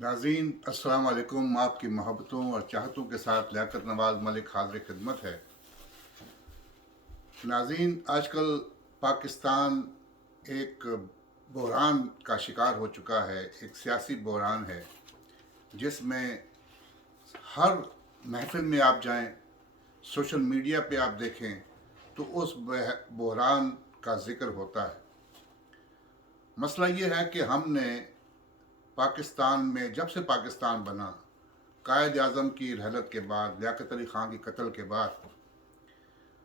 नाज़रीन अस्सलाम वालेकुम। आपकी मोहब्बतों और चाहतों के साथ लियाकत नवाज़ मलिक हाज़िर खिदमत है। नाज़रीन, आजकल पाकिस्तान एक बहरान का शिकार हो चुका है। एक सियासी बहरान है जिसमें हर महफिल में आप जाएं, सोशल मीडिया पे आप देखें तो उस बहरान का ज़िक्र होता है। मसला ये है कि हमने पाकिस्तान में जब से पाकिस्तान बना, कायद आज़म की रहलत के बाद, लियाकत अली ख़ान के कत्ल के बाद,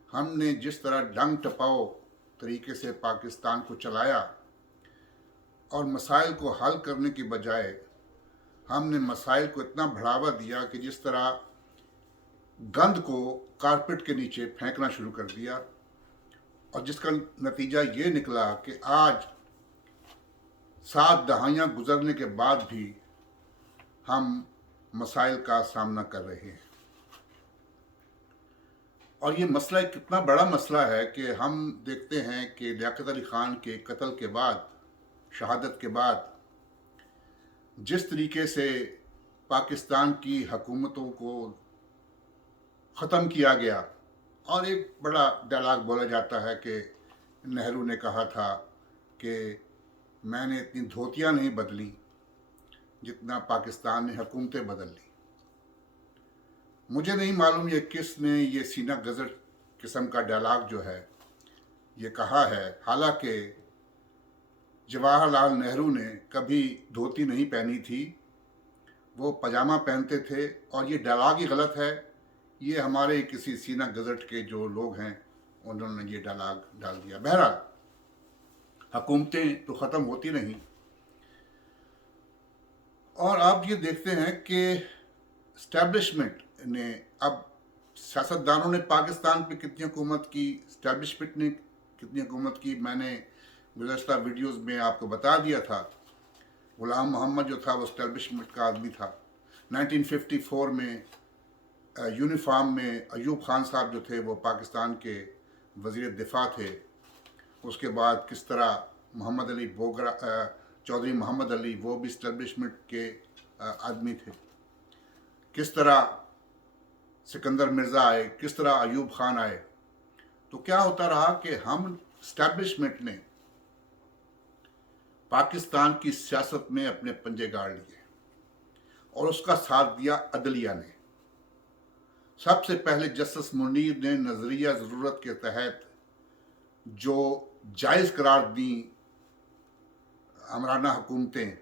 हमने जिस तरह डंग टपाओ तरीके से पाकिस्तान को चलाया और मसाइल को हल करने की बजाय हमने मसाइल को इतना बढ़ावा दिया कि जिस तरह गंद को कारपेट के नीचे फेंकना शुरू कर दिया, और जिसका नतीजा ये निकला कि आज 7 दहाइयाँ गुजरने के बाद भी हम मसाइल का सामना कर रहे हैं। और ये मसला एक कितना बड़ा मसला है कि हम देखते हैं कि लियाकत अली ख़ान के कत्ल के बाद, शहादत के बाद, जिस तरीके से पाकिस्तान की हुकूमतों को ख़त्म किया गया, और एक बड़ा डायलॉग बोला जाता है कि नेहरू ने कहा था कि मैंने इतनी धोतियाँ नहीं बदली जितना पाकिस्तान ने हुकूमतें बदल ली। मुझे नहीं मालूम ये किसने ये सीना गज़र किस्म का डायलॉग जो है ये कहा है। हालांकि जवाहरलाल नेहरू ने कभी धोती नहीं पहनी थी, वो पजामा पहनते थे, और ये डायलॉग ही गलत है। ये हमारे किसी सीना गज़ट के जो लोग हैं उन्होंने ये डायलॉग डाल दिया। बहरहाल, हुकूमतें तो ख़त्म होती नहीं, और आप ये देखते हैं कि इस्टेब्लिशमेंट ने, अब सियासतदानों ने पाकिस्तान पे कितनी हुकूमत की, इस्टेब्लिशमेंट ने कितनी हुकूमत की, मैंने गुज़श्ता वीडियोज़ में आपको बता दिया था। ग़ुलाम मोहम्मद जो था वो इस्टेब्लिशमेंट का आदमी था। 1954 में यूनिफॉर्म में अयूब खान साहब जो थे वो पाकिस्तान के वज़ीर दिफा थे। उसके बाद किस तरह मोहम्मद अली बोगरा, चौधरी मोहम्मद अली, वो भी इस्टेब्लिशमेंट के आदमी थे। किस तरह सिकंदर मिर्ज़ा आए, किस तरह अयूब खान आए। तो क्या होता रहा कि हम इस्टेब्लिशमेंट ने पाकिस्तान की सियासत में अपने पंजे गाड़ लिए, और उसका साथ दिया अदलिया ने। सबसे पहले जस्टिस मुनीर ने नज़रिया ज़रूरत के तहत जो जायज़ करार दी अमराना हुकूमतें,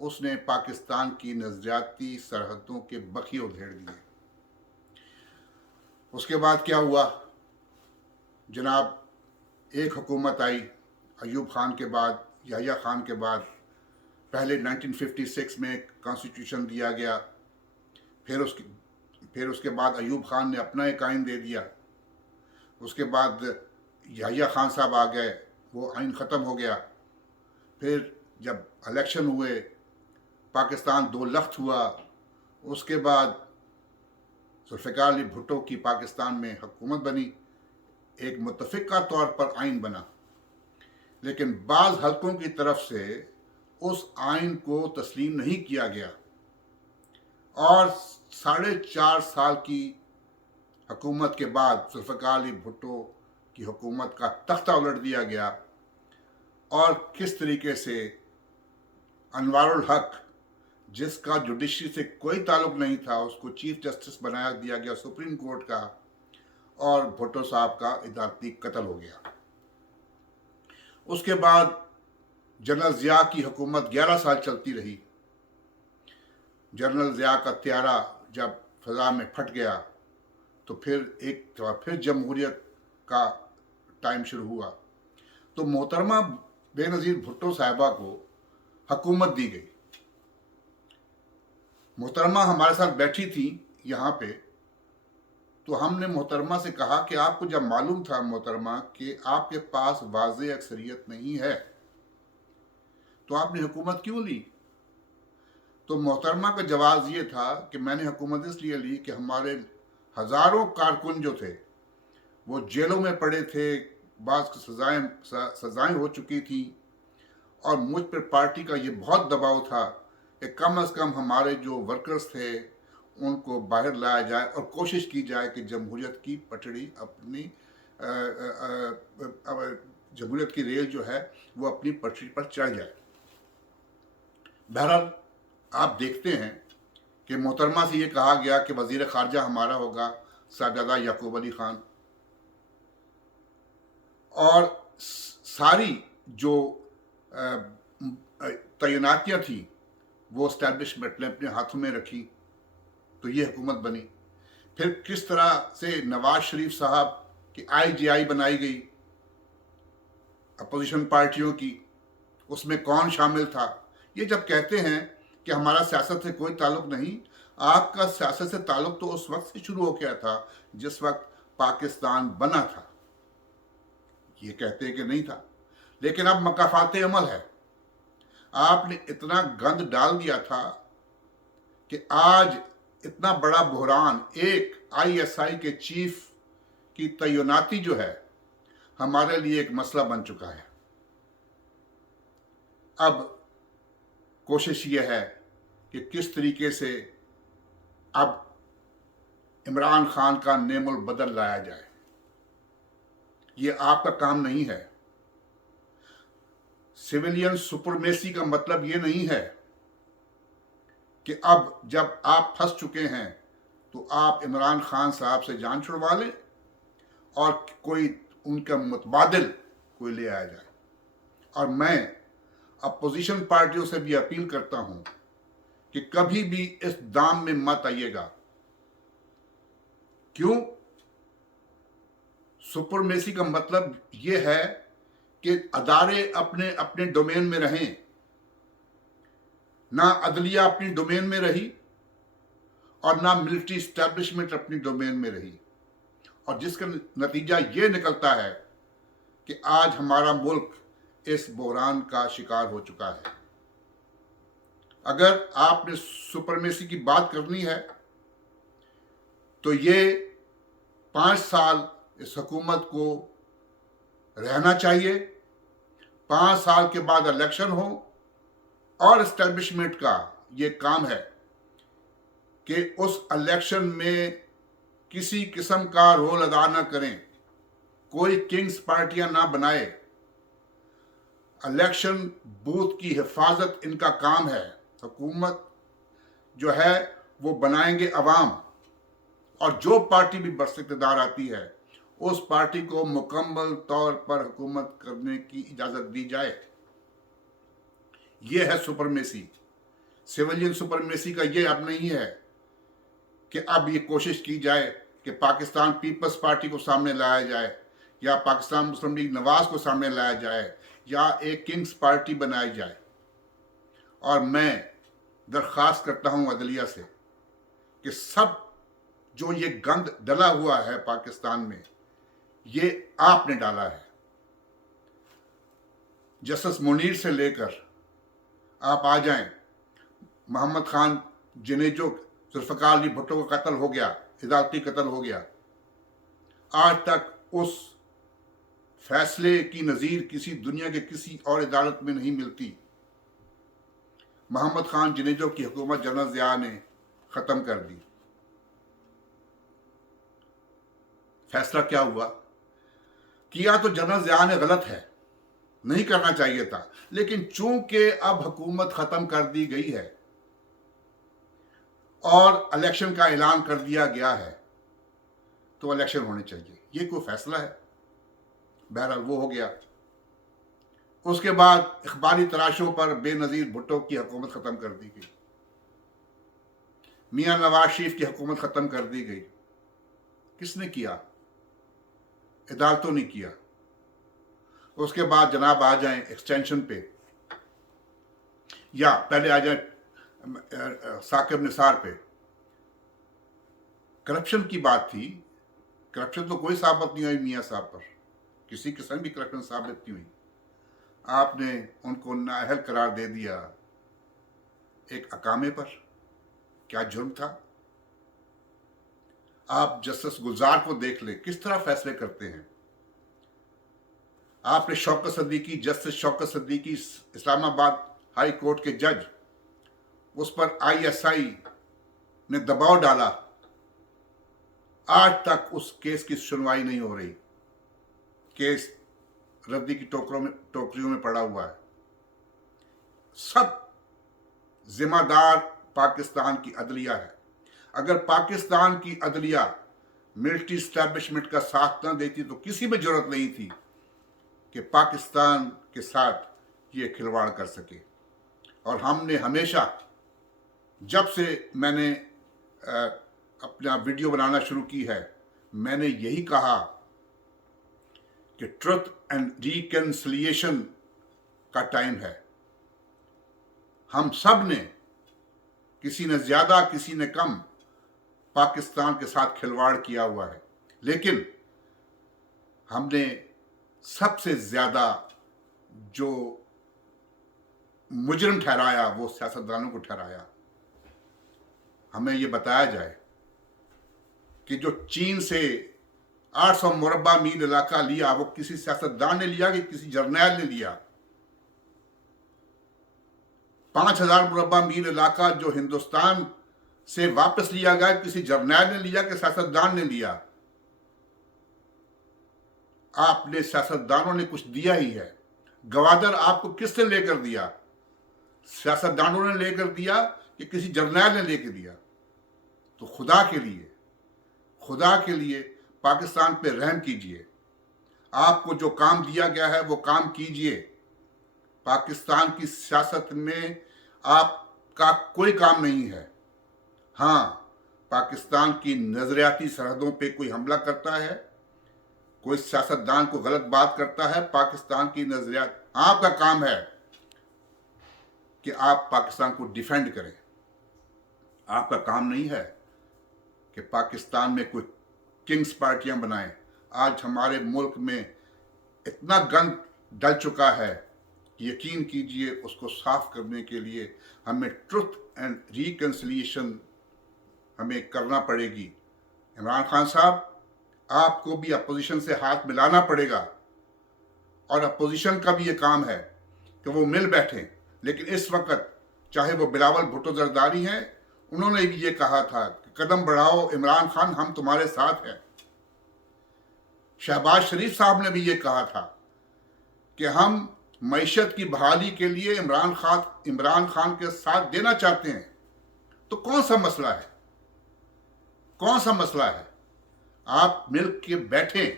उसने पाकिस्तान की नज़रियाती सरहदों के बखिए उधेड़ दिए। उसके बाद क्या हुआ जनाब, एक हुकूमत आई अयूब खान के बाद, याहिया खान के बाद। पहले 1956 में कॉन्स्टिट्यूशन दिया गया, फिर उसके बाद अयूब खान ने अपना एक आइन दे दिया। उसके बाद याहिया खान साहब आ गए, वो आइन ख़त्म हो गया। फिर जब इलेक्शन हुए, पाकिस्तान दो लख्त हुआ। उसके बाद जुल्फ़िकार अली भुट्टो की पाकिस्तान में हुकूमत बनी, एक मुत्तफ़िक़ा तौर पर आइन बना, लेकिन बाज़ हलकों की तरफ से उस आइन को तस्लीम नहीं किया गया, और 4.5 साल की हुकूमत के बाद जुल्फ़िकार अली भुट्टो की हुकूमत का तख्ता उलट दिया गया। और किस तरीके से अनवारुल हक, जिसका जुडिशरी से कोई ताल्लुक़ नहीं था, उसको चीफ जस्टिस बनाया दिया गया सुप्रीम कोर्ट का, और भुट्टो साहब का इदारती कत्ल हो गया। उसके बाद जनरल ज़िया की हुकूमत 11 साल चलती रही। जनरल ज़िया का त्यारा जब फ़ज़ा में फट गया तो फिर जमहूरियत का टाइम शुरू हुआ। तो मोहतरमा बेनज़ीर भुट्टो साहिबा को हुकूमत दी गई। मोहतरमा हमारे साथ बैठी थी यहाँ पे, तो हमने मोहतरमा से कहा कि आपको जब मालूम था मोहतरमा कि आपके पास वाज़ेह अक्सरियत नहीं है, तो आपने हुकूमत क्यों ली? तो मोहतरमा का जवाब ये था कि मैंने हुकूमत इसलिए ली कि हमारे हज़ारों कारकुन जो थे वो जेलों में पड़े थे, बाज़ की सज़ाएँ हो चुकी थी, और मुझ पर पार्टी का ये बहुत दबाव था کہ कम अज़ कम हमारे जो वर्कर्स थे उनको बाहर लाया जाए और कोशिश की जाए कि जमहूरियत की पटड़ी अपनी जमहूरियत की रेल जो है वो अपनी पटरी पर चढ़ जाए। बहरहाल आप देखते हैं कि मोहतरमा से ये कहा गया कि वज़ीर ख़ारजा हमारा होगा साहबजादा याकूब अली ख़ान, और सारी जो तैनातियाँ थी वो इस्टेब्लिशमेंट ने अपने हाथों में रखी, तो ये हुकूमत बनी। फिर किस तरह से नवाज शरीफ साहब की IGI बनाई गई अपोजिशन पार्टियों की, उसमें कौन शामिल था। ये जब कहते हैं कि हमारा सियासत से कोई ताल्लुक़ नहीं, आपका सियासत से ताल्लुक़ तो उस वक्त से शुरू हो गया था जिस वक्त पाकिस्तान बना था। ये कहते हैं कि नहीं था, लेकिन अब मकाफात अमल है। आपने इतना गंद डाल दिया था कि आज इतना बड़ा बहरान, एक ISI के चीफ की तैनाती जो है हमारे लिए एक मसला बन चुका है। अब कोशिश ये है कि किस तरीके से अब इमरान खान का नेमुल बदल लाया जाए। ये आपका काम नहीं है। सिविलियन सुपरमेसी का मतलब ये नहीं है कि अब जब आप फंस चुके हैं तो आप इमरान खान साहब से जान छुड़वा लें और कोई उनका मुतबादिल कोई ले आया जाए। और मैं अपोजिशन पार्टियों से भी अपील करता हूं कि कभी भी इस दाम में मत आइएगा। क्यों? सुपरमेसी का मतलब ये है कि अदारे अपने अपने डोमेन में रहें। ना अदलिया अपनी डोमेन में रही और ना मिलिट्री इस्टेब्लिशमेंट अपनी डोमेन में रही, और जिसका नतीजा ये निकलता है कि आज हमारा मुल्क इस बहरान का शिकार हो चुका है। अगर आपने सुपरमेसी की बात करनी है तो ये 5 साल इस हुकूमत को रहना चाहिए। 5 साल के बाद इलेक्शन हो और इस्टेब्लिशमेंट का ये काम है कि उस इलेक्शन में किसी किस्म का रोल अदा ना करें, कोई किंग्स पार्टियां ना बनाए। इलेक्शन बूथ की हिफाजत इनका काम है। हुकूमत जो है वो बनाएंगे अवाम, और जो पार्टी भी बरइख्तियार आती है उस पार्टी को मुकम्मल तौर पर हुकूमत करने की इजाज़त दी जाए। ये है सुपरमेसी। सिविलियन सुपरमेसी का ये अब नहीं है कि अब ये कोशिश की जाए कि पाकिस्तान पीपल्स पार्टी को सामने लाया जाए या पाकिस्तान मुस्लिम लीग नवाज को सामने लाया जाए या एक किंग्स पार्टी बनाई जाए। और मैं दरख्वास्त करता हूं अदलिया से कि सब जो ये गंद डला हुआ है पाकिस्तान में, ये आपने डाला है। जस्टिस मुनीर से लेकर आप आ जाएं, मोहम्मद खान जिनेजो, जुल्फ़िकार अली भुट्टो का कत्ल हो गया, अदालती कत्ल हो गया। आज तक उस फैसले की नज़ीर किसी दुनिया के किसी और अदालत में नहीं मिलती। मोहम्मद खान जिनेजो की हुकूमत जनरल ज़िया ने ख़त्म कर दी। फैसला क्या हुआ? किया तो जनरल ज़िया ने गलत है, नहीं करना चाहिए था, लेकिन चूंकि अब हुकूमत ख़त्म कर दी गई है और इलेक्शन का ऐलान कर दिया गया है तो इलेक्शन होने चाहिए। ये कोई फैसला है। बहरहाल वो हो गया। उसके बाद इखबारी तराशों पर बेनज़ीर भुट्टो की हुकूमत ख़त्म कर दी गई, मियाँ नवाज शरीफ की हुकूमत ख़त्म कर दी गई। किसने किया? अदालतों ने किया। उसके बाद जनाब आ जाएं एक्सटेंशन पे, या पहले आ जाए साकिब निसार पे। करप्शन की बात थी। करप्शन तो कोई साबित नहीं हुई मियाँ साहब पर, किसी किस्म की करप्शन साबित नहीं हुई। आपने उनको नाअहल करार दे दिया एक अकामे पर। क्या जुर्म था? आप जस्टिस गुलजार को देख लें, किस तरह फैसले करते हैं। आपने Shaukat Siddiqui, justice Shaukat Siddiqui, Islamabad high court के जज, उस पर ISI ने दबाव डाला, आज तक उस केस की सुनवाई नहीं हो रही। केस रद्दी की टोकरियों में पड़ा हुआ है। सब जिम्मेदार पाकिस्तान की अदलिया है। अगर पाकिस्तान की अदलिया मिलिट्री स्टैब्लिशमेंट का साथ न देती तो किसी में जरूरत नहीं थी कि पाकिस्तान के साथ ये खिलवाड़ कर सके। और हमने हमेशा, जब से मैंने अपना वीडियो बनाना शुरू की है, मैंने यही कहा कि ट्रुथ एंड रिकन्सिलिएशन का टाइम है। हम सब ने, किसी ने ज्यादा किसी ने कम, पाकिस्तान के साथ खिलवाड़ किया हुआ है, लेकिन हमने सबसे ज्यादा जो मुजरिम ठहराया वो सियासतदानों को ठहराया। हमें ये बताया जाए कि जो चीन से 800 मुरब्बा मील इलाका लिया वो किसी सियासतदान ने लिया कि किसी जर्नैल ने लिया? 5000 मुरब्बा मील इलाका जो हिंदुस्तान से वापस लिया गया, किसी जर्नैल ने लिया कि सियासतदान ने लिया? आपने, सियासतदानों ने कुछ दिया ही है। गवादर आपको किसने लेकर दिया? सियासतदानों ने लेकर दिया कि किसी जर्नैल ने लेकर दिया? तो खुदा के लिए पाकिस्तान पे रहम कीजिए। आपको जो काम दिया गया है वो काम कीजिए। पाकिस्तान की सियासत में आपका कोई काम नहीं है। हाँ, पाकिस्तान की नजरियाती सरहदों पे कोई हमला करता है, कोई सियासतदान को गलत बात करता है, पाकिस्तान की नजरियात, आपका काम है कि आप पाकिस्तान को डिफेंड करें। आपका काम नहीं है कि पाकिस्तान में कोई किंग्स पार्टियां बनाएं। आज हमारे मुल्क में इतना गंद डल चुका है कि यकीन कीजिए उसको साफ करने के लिए हमें ट्रुथ एंड रिकन्सिलिएशन हमें करना पड़ेगी। इमरान खान साहब, आपको भी अपोजिशन से हाथ मिलाना पड़ेगा, और अपोजिशन का भी ये काम है कि वो मिल बैठें। लेकिन इस वक्त चाहे वो बिलावल भुट्टो जरदारी हैं, उन्होंने भी ये कहा था कि कदम बढ़ाओ इमरान खान, हम तुम्हारे साथ हैं। शहबाज शरीफ साहब ने भी ये कहा था कि हम मईशत की बहाली के लिए इमरान खान के साथ देना चाहते हैं। तो कौन सा मसला है? आप मिल के बैठें,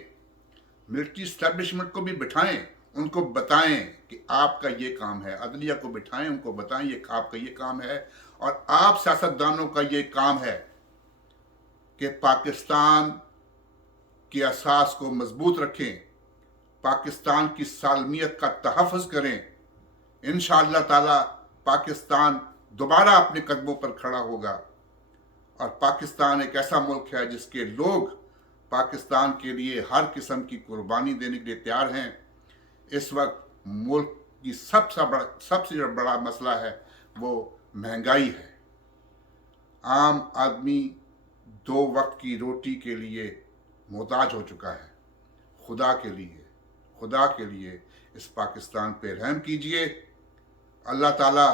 मिलिट्री स्टैब्लिशमेंट को भी बिठाएं, उनको बताएं कि आपका ये काम है। अदलिया को बिठाएं, उनको बताएं ये आपका ये काम है, और आप सियासतदानों का ये काम है कि पाकिस्तान की असास को मजबूत रखें, पाकिस्तान की सालमियत का तहफ़्फ़ुज़ करें। इंशाअल्लाह ताला पाकिस्तान दोबारा अपने कदमों पर खड़ा होगा, और पाकिस्तान एक ऐसा मुल्क है जिसके लोग पाकिस्तान के लिए हर किस्म की कुर्बानी देने के लिए तैयार हैं। इस वक्त मुल्क की सबसे बड़ा मसला है वो महंगाई है। आम आदमी 2 वक्त की रोटी के लिए मोहताज हो चुका है। खुदा के लिए इस पाकिस्तान पे रहम कीजिए। अल्लाह ताला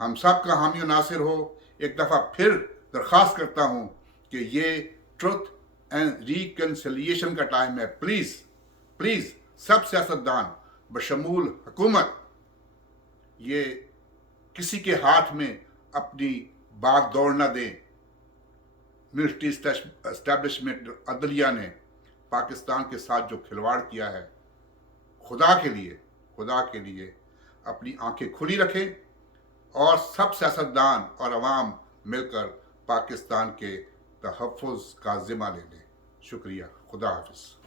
हम सब का हामी और नासिर हो। एक दफ़ा फिर दरख्वास्त करता हूँ कि ये ट्रुथ एंड रिकन्सिलिएशन का टाइम है। प्लीज़ सब सियासतदान बशमूल हुकूमत ये किसी के हाथ में अपनी बात दौड़ न दें। मिलिट्री एस्टैब्लिशमेंट अदलिया ने पाकिस्तान के साथ जो खिलवाड़ किया है, खुदा के लिए अपनी आंखें खुली रखें, और सब सियासतदान और अवाम मिलकर पाकिस्तान के तहफ़्फ़ुज़ का ज़िम्मा ले लें। शुक्रिया। खुदा हाफ़िज़।